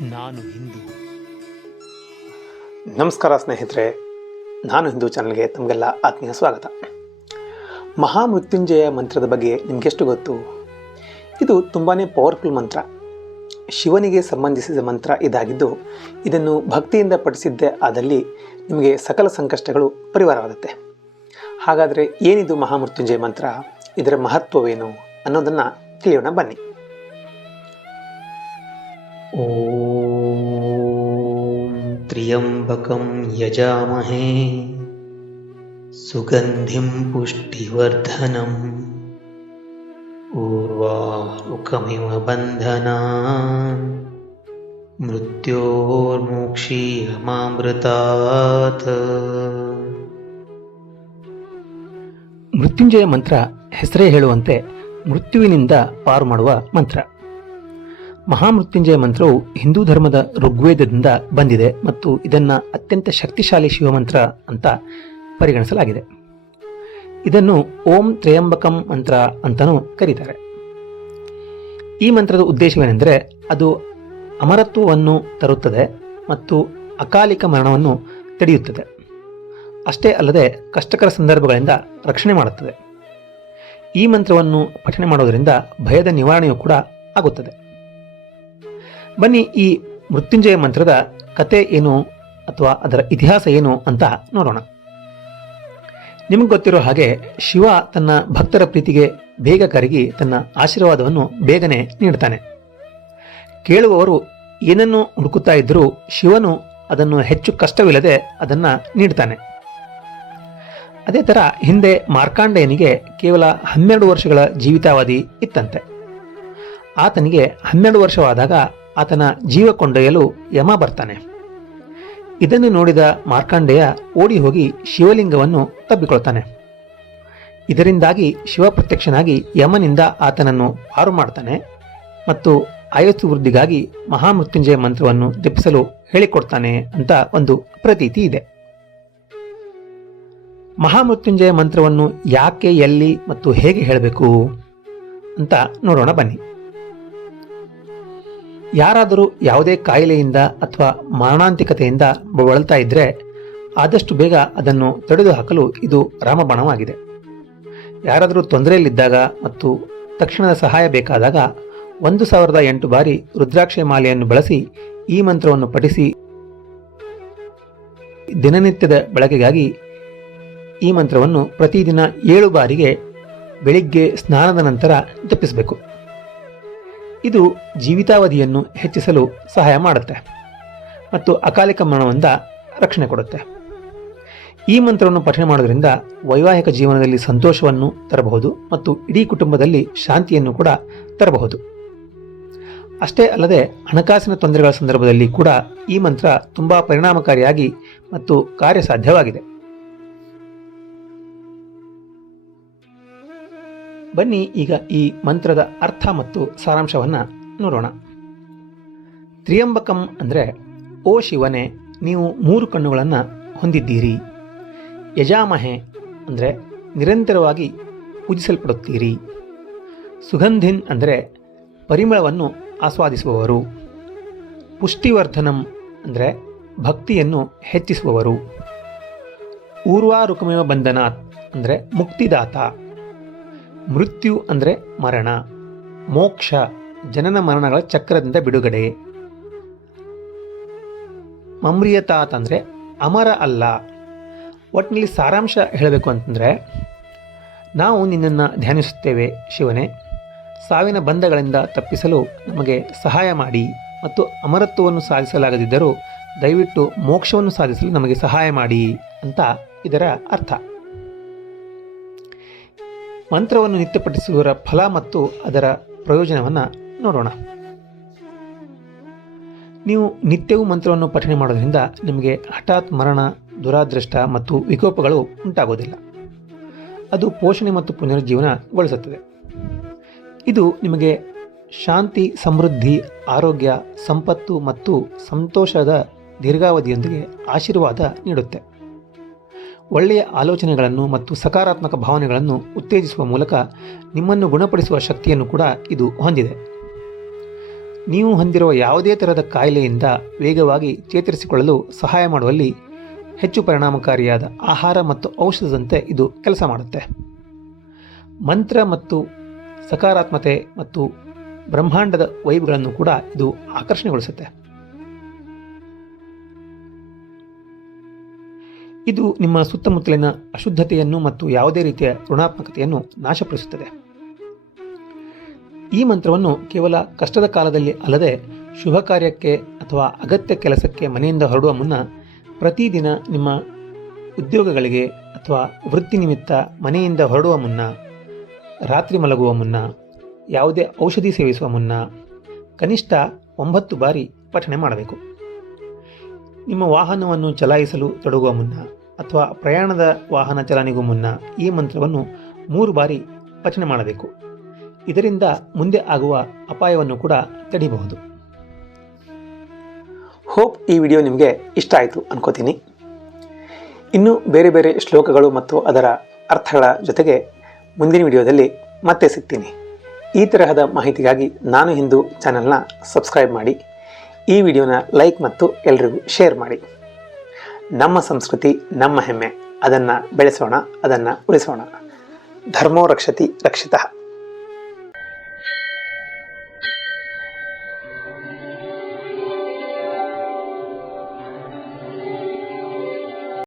ನಾನು ಹಿಂದೂ. ನಮಸ್ಕಾರ ಸ್ನೇಹಿತರೆ, ನಾನು ಹಿಂದೂ ಚಾನಲ್ಗೆ ತಮಗೆಲ್ಲ ಆತ್ಮೀಯ ಸ್ವಾಗತ. ಮಹಾಮೃತ್ಯುಂಜಯ ಮಂತ್ರದ ಬಗ್ಗೆ ನಿಮಗೆಷ್ಟು ಗೊತ್ತು? ಇದು ತುಂಬಾ ಪವರ್ಫುಲ್ ಮಂತ್ರ. ಶಿವನಿಗೆ ಸಂಬಂಧಿಸಿದ ಮಂತ್ರ ಇದಾಗಿದ್ದು, ಇದನ್ನು ಭಕ್ತಿಯಿಂದ ಪಠಿಸಿದ್ದೇ ಆದಲ್ಲಿ ನಿಮಗೆ ಸಕಲ ಸಂಕಷ್ಟಗಳು ಪರಿಹಾರವಾಗುತ್ತೆ. ಹಾಗಾದರೆ ಏನಿದು ಮಹಾಮೃತ್ಯುಂಜಯ ಮಂತ್ರ, ಇದರ ಮಹತ್ವವೇನು ಅನ್ನೋದನ್ನು ತಿಳಿಯೋಣ ಬನ್ನಿ. ಓಂ ತ್ರ್ಯಂಬಕಂ ಯಜಾಮಹೇ ಸುಗಂಧಿಂ ಪುಷ್ಟಿವರ್ಧನಂ ಊರ್ವಾರುಕಮಿವ ಬಂಧನಾನ್ ಮೃತ್ಯೋರ್ಮೋಕ್ಷೀಯಮಾಮೃತಾತ್. ಮೃತ್ಯುಂಜಯ ಮಂತ್ರ ಹೆಸರೇ ಹೇಳುವಂತೆ ಮೃತ್ಯುವಿನಿಂದ ಪಾರು ಮಾಡುವ ಮಂತ್ರ. ಮಹಾಮೃತ್ಯುಂಜಯ ಮಂತ್ರವು ಹಿಂದೂ ಧರ್ಮದ ಋಗ್ವೇದದಿಂದ ಬಂದಿದೆ ಮತ್ತು ಇದನ್ನು ಅತ್ಯಂತ ಶಕ್ತಿಶಾಲಿ ಶಿವಮಂತ್ರ ಅಂತ ಪರಿಗಣಿಸಲಾಗಿದೆ. ಇದನ್ನು ಓಂ ತ್ರ್ಯಂಬಕಂ ಮಂತ್ರ ಅಂತಲೂ ಕರೀತಾರೆ. ಈ ಮಂತ್ರದ ಉದ್ದೇಶವೇನೆಂದರೆ ಅದು ಅಮರತ್ವವನ್ನು ತರುತ್ತದೆ ಮತ್ತು ಅಕಾಲಿಕ ಮರಣವನ್ನು ತಡೆಯುತ್ತದೆ. ಅಷ್ಟೇ ಅಲ್ಲದೆ ಕಷ್ಟಕರ ಸಂದರ್ಭಗಳಿಂದ ರಕ್ಷಣೆ ಮಾಡುತ್ತದೆ. ಈ ಮಂತ್ರವನ್ನು ಪಠನೆ ಮಾಡೋದರಿಂದ ಭಯದ ನಿವಾರಣೆಯೂ ಕೂಡ ಆಗುತ್ತದೆ. ಬನ್ನಿ, ಈ ಮೃತ್ಯುಂಜಯ ಮಂತ್ರದ ಕತೆ ಏನು ಅಥವಾ ಅದರ ಇತಿಹಾಸ ಏನು ಅಂತ ನೋಡೋಣ. ನಿಮಗೆ ಗೊತ್ತಿರೋ ಹಾಗೆ ಶಿವ ತನ್ನ ಭಕ್ತರ ಪ್ರೀತಿಗೆ ಬೇಗ ಕರಗಿ ತನ್ನ ಆಶೀರ್ವಾದವನ್ನು ಬೇಗನೆ ನೀಡ್ತಾನೆ. ಕೇಳುವವರು ಏನನ್ನು ಹುಡುಕುತ್ತಾ ಇದ್ದರೂ ಶಿವನು ಅದನ್ನು ಹೆಚ್ಚು ಕಷ್ಟವಿಲ್ಲದೆ ಅದನ್ನು ನೀಡ್ತಾನೆ. ಅದೇ ಥರ ಹಿಂದೆ ಮಾರ್ಕಾಂಡೇಯನಿಗೆ ಕೇವಲ 12 ವರ್ಷಗಳ ಜೀವಿತಾವಧಿ ಇತ್ತಂತೆ. ಆತನಿಗೆ 12 ವರ್ಷವಾದಾಗ ಆತನ ಜೀವ ಕೊಂಡೊಯ್ಯಲು ಯಮ ಬರ್ತಾನೆ. ಇದನ್ನು ನೋಡಿದ ಮಾರ್ಕಾಂಡೇಯ ಓಡಿ ಹೋಗಿ ಶಿವಲಿಂಗವನ್ನು ತಬ್ಬಿಕೊಳ್ತಾನೆ. ಇದರಿಂದಾಗಿ ಶಿವ ಪ್ರತ್ಯಕ್ಷನಾಗಿ ಯಮನಿಂದ ಆತನನ್ನು ಪಾರು ಮಾಡ್ತಾನೆ ಮತ್ತು ಆಯಸ್ಸು ವೃದ್ಧಿಗಾಗಿ ಮಹಾಮೃತ್ಯುಂಜಯ ಮಂತ್ರವನ್ನು ಜಪಿಸಲು ಹೇಳಿಕೊಡ್ತಾನೆ ಅಂತ ಒಂದು ಪ್ರತೀತಿ ಇದೆ. ಮಹಾಮೃತ್ಯುಂಜಯ ಮಂತ್ರವನ್ನು ಯಾಕೆ, ಎಲ್ಲಿ ಮತ್ತು ಹೇಗೆ ಹೇಳಬೇಕು ಅಂತ ನೋಡೋಣ ಬನ್ನಿ. ಯಾರಾದರೂ ಯಾವುದೇ ಕಾಯಿಲೆಯಿಂದ ಅಥವಾ ಮಾರಣಾಂತಿಕತೆಯಿಂದ ಬಳಲ್ತಾ ಇದ್ದರೆ ಆದಷ್ಟು ಬೇಗ ಅದನ್ನು ತಡೆದು ಹಾಕಲು ಇದು ರಾಮಬಾಣವಾಗಿದೆ. ಯಾರಾದರೂ ತೊಂದರೆಯಲ್ಲಿದ್ದಾಗ ಮತ್ತು ತಕ್ಷಣದ ಸಹಾಯ ಬೇಕಾದಾಗ 1008 ಬಾರಿ ರುದ್ರಾಕ್ಷಿ ಮಾಲೆಯನ್ನು ಬಳಸಿ ಈ ಮಂತ್ರವನ್ನು ಪಠಿಸಿ ದಿನನಿತ್ಯದ ಬಳಕೆಗಾಗಿ ಈ ಮಂತ್ರವನ್ನು ಪ್ರತಿದಿನ 7 ಬಾರಿಗೆ ಬೆಳಿಗ್ಗೆ ಸ್ನಾನದ ನಂತರ ಜಪಿಸಬೇಕು. ಇದು ಜೀವಿತಾವಧಿಯನ್ನು ಹೆಚ್ಚಿಸಲು ಸಹಾಯ ಮಾಡುತ್ತೆ ಮತ್ತು ಅಕಾಲಿಕ ಮರಣದಿಂದ ರಕ್ಷಣೆ ಕೊಡುತ್ತೆ. ಈ ಮಂತ್ರವನ್ನು ಪಠನೆ ಮಾಡೋದ್ರಿಂದ ವೈವಾಹಿಕ ಜೀವನದಲ್ಲಿ ಸಂತೋಷವನ್ನು ತರಬಹುದು ಮತ್ತು ಇಡೀ ಕುಟುಂಬದಲ್ಲಿ ಶಾಂತಿಯನ್ನು ಕೂಡ ತರಬಹುದು. ಅಷ್ಟೇ ಅಲ್ಲದೆ ಹಣಕಾಸಿನ ತೊಂದರೆಗಳ ಸಂದರ್ಭದಲ್ಲಿ ಕೂಡ ಈ ಮಂತ್ರ ತುಂಬ ಪರಿಣಾಮಕಾರಿಯಾಗಿ ಮತ್ತು ಕಾರ್ಯಸಾಧ್ಯವಾಗಿದೆ. ಬನ್ನಿ ಈಗ ಈ ಮಂತ್ರದ ಅರ್ಥ ಮತ್ತು ಸಾರಾಂಶವನ್ನು ನೋಡೋಣ. ತ್ರ್ಯಂಬಕಂ ಅಂದರೆ, ಓ ಶಿವನೇ, ನೀವು 3 ಕಣ್ಣುಗಳನ್ನು ಹೊಂದಿದ್ದೀರಿ. ಯಜಾಮಹೆ ಅಂದರೆ ನಿರಂತರವಾಗಿ ಪೂಜಿಸಲ್ಪಡುತ್ತೀರಿ. ಸುಗಂಧಿನ್ ಅಂದರೆ ಪರಿಮಳವನ್ನು ಆಸ್ವಾದಿಸುವವರು. ಪುಷ್ಟಿವರ್ಧನಂ ಅಂದರೆ ಭಕ್ತಿಯನ್ನು ಹೆಚ್ಚಿಸುವವರು. ಊರ್ವಾರುಕಮಿವ ಬಂಧನಾತ್ ಅಂದರೆ ಮುಕ್ತಿದಾತ. ಮೃತ್ಯು ಅಂದರೆ ಮರಣ. ಮೋಕ್ಷ ಜನನ ಮರಣಗಳ ಚಕ್ರದಿಂದ ಬಿಡುಗಡೆ. ಮಮ್ರಿಯತಾತ್ ಅಂದರೆ ಅಮರ ಅಲ್ಲ. ಒಟ್ಟಿನಲ್ಲಿ ಸಾರಾಂಶ ಹೇಳಬೇಕು ಅಂತಂದರೆ, ನಾವು ನಿನ್ನನ್ನು ಧ್ಯಾನಿಸುತ್ತೇವೆ ಶಿವನೇ. ಸಾವಿನ ಬಂಧಗಳಿಂದ ತಪ್ಪಿಸಲು ನಮಗೆ ಸಹಾಯ ಮಾಡಿ ಮತ್ತು ಅಮರತ್ವವನ್ನು ಸಾಧಿಸಲಾಗದಿದ್ದರೂ ದಯವಿಟ್ಟು ಮೋಕ್ಷವನ್ನು ಸಾಧಿಸಲು ನಮಗೆ ಸಹಾಯ ಮಾಡಿ ಅಂತ ಇದರ ಅರ್ಥ. ಮಂತ್ರವನ್ನು ನಿತ್ಯ ಪಠಿಸುವವರ ಫಲ ಮತ್ತು ಅದರ ಪ್ರಯೋಜನವನ್ನು ನೋಡೋಣ. ನೀವು ನಿತ್ಯವೂ ಮಂತ್ರವನ್ನು ಪಠನೆ ಮಾಡೋದ್ರಿಂದ ನಿಮಗೆ ಹಠಾತ್ ಮರಣ, ದುರಾದೃಷ್ಟ ಮತ್ತು ವಿಕೋಪಗಳು ಉಂಟಾಗೋದಿಲ್ಲ. ಅದು ಪೋಷಣೆ ಮತ್ತು ಪುನರುಜ್ಜೀವನಗೊಳಿಸುತ್ತದೆ. ಇದು ನಿಮಗೆ ಶಾಂತಿ, ಸಮೃದ್ಧಿ, ಆರೋಗ್ಯ, ಸಂಪತ್ತು ಮತ್ತು ಸಂತೋಷದ ದೀರ್ಘಾವಧಿಯೊಂದಿಗೆ ಆಶೀರ್ವಾದ ನೀಡುತ್ತೆ. ಒಳ್ಳೆಯ ಆಲೋಚನೆಗಳನ್ನು ಮತ್ತು ಸಕಾರಾತ್ಮಕ ಭಾವನೆಗಳನ್ನು ಉತ್ತೇಜಿಸುವ ಮೂಲಕ ನಿಮ್ಮನ್ನು ಗುಣಪಡಿಸುವ ಶಕ್ತಿಯನ್ನು ಕೂಡ ಇದು ಹೊಂದಿದೆ. ನೀವು ಹೊಂದಿರುವ ಯಾವುದೇ ಥರದ ಕಾಯಿಲೆಯಿಂದ ವೇಗವಾಗಿ ಚೇತರಿಸಿಕೊಳ್ಳಲು ಸಹಾಯ ಮಾಡುವಲ್ಲಿ ಹೆಚ್ಚು ಪರಿಣಾಮಕಾರಿಯಾದ ಆಹಾರ ಮತ್ತು ಔಷಧದಂತೆ ಇದು ಕೆಲಸ ಮಾಡುತ್ತೆ. ಮಂತ್ರ ಮತ್ತು ಸಕಾರಾತ್ಮತೆ ಮತ್ತು ಬ್ರಹ್ಮಾಂಡದ ವೈಬ್ಗಳನ್ನು ಕೂಡ ಇದು ಆಕರ್ಷಣೆಗೊಳಿಸುತ್ತೆ. ಇದು ನಿಮ್ಮ ಸುತ್ತಮುತ್ತಲಿನ ಅಶುದ್ಧತೆಯನ್ನು ಮತ್ತು ಯಾವುದೇ ರೀತಿಯ ಋಣಾತ್ಮಕತೆಯನ್ನು ನಾಶಪಡಿಸುತ್ತದೆ. ಈ ಮಂತ್ರವನ್ನು ಕೇವಲ ಕಷ್ಟದ ಕಾಲದಲ್ಲಿ ಅಲ್ಲದೆ ಶುಭ ಕಾರ್ಯಕ್ಕೆ ಅಥವಾ ಅಗತ್ಯ ಕೆಲಸಕ್ಕೆ ಮನೆಯಿಂದ ಹೊರಡುವ ಮುನ್ನ ಪ್ರತಿದಿನ ನಿಮ್ಮ ಉದ್ಯೋಗಗಳಿಗೆ ಅಥವಾ ವೃತ್ತಿ ನಿಮಿತ್ತ ಮನೆಯಿಂದ ಹೊರಡುವ ಮುನ್ನ, ರಾತ್ರಿ ಮಲಗುವ ಮುನ್ನ, ಯಾವುದೇ ಔಷಧಿ ಸೇವಿಸುವ ಮುನ್ನ ಕನಿಷ್ಠ 9 ಬಾರಿ ಪಠಣೆ ಮಾಡಬೇಕು. ನಿಮ್ಮ ವಾಹನವನ್ನು ಚಲಾಯಿಸಲು ತೊಡಗುವ ಮುನ್ನ ಅಥವಾ ಪ್ರಯಾಣದ ವಾಹನ ಚಲನೆಗೂ ಮುನ್ನ ಈ ಮಂತ್ರವನ್ನು 3 ಬಾರಿ ಪಠಣೆ ಮಾಡಬೇಕು. ಇದರಿಂದ ಮುಂದೆ ಆಗುವ ಅಪಾಯವನ್ನು ಕೂಡ ತಡೆಯಬಹುದು. ಹೋಪ್ ಈ ವಿಡಿಯೋ ನಿಮಗೆ ಇಷ್ಟ ಆಯಿತು ಅನ್ಕೋತೀನಿ. ಇನ್ನೂ ಬೇರೆ ಬೇರೆ ಶ್ಲೋಕಗಳು ಮತ್ತು ಅದರ ಅರ್ಥಗಳ ಜೊತೆಗೆ ಮುಂದಿನ ವಿಡಿಯೋದಲ್ಲಿ ಮತ್ತೆ ಸಿಗ್ತೀನಿ. ಈ ತರಹದ ಮಾಹಿತಿಗಾಗಿ ನಾನು ಹಿಂದೂ ಚಾನೆಲ್ನ ಸಬ್ಸ್ಕ್ರೈಬ್ ಮಾಡಿ, ಈ ವಿಡಿಯೋನ ಲೈಕ್ ಮತ್ತು ಎಲ್ರಿಗೂ ಶೇರ್ ಮಾಡಿ. ನಮ್ಮ ಸಂಸ್ಕೃತಿ ನಮ್ಮ ಹೆಮ್ಮೆ, ಅದನ್ನು ಬೆಳೆಸೋಣ, ಅದನ್ನು ಉಳಿಸೋಣ. ಧರ್ಮೋ ರಕ್ಷತಿ ರಕ್ಷಿತಃ.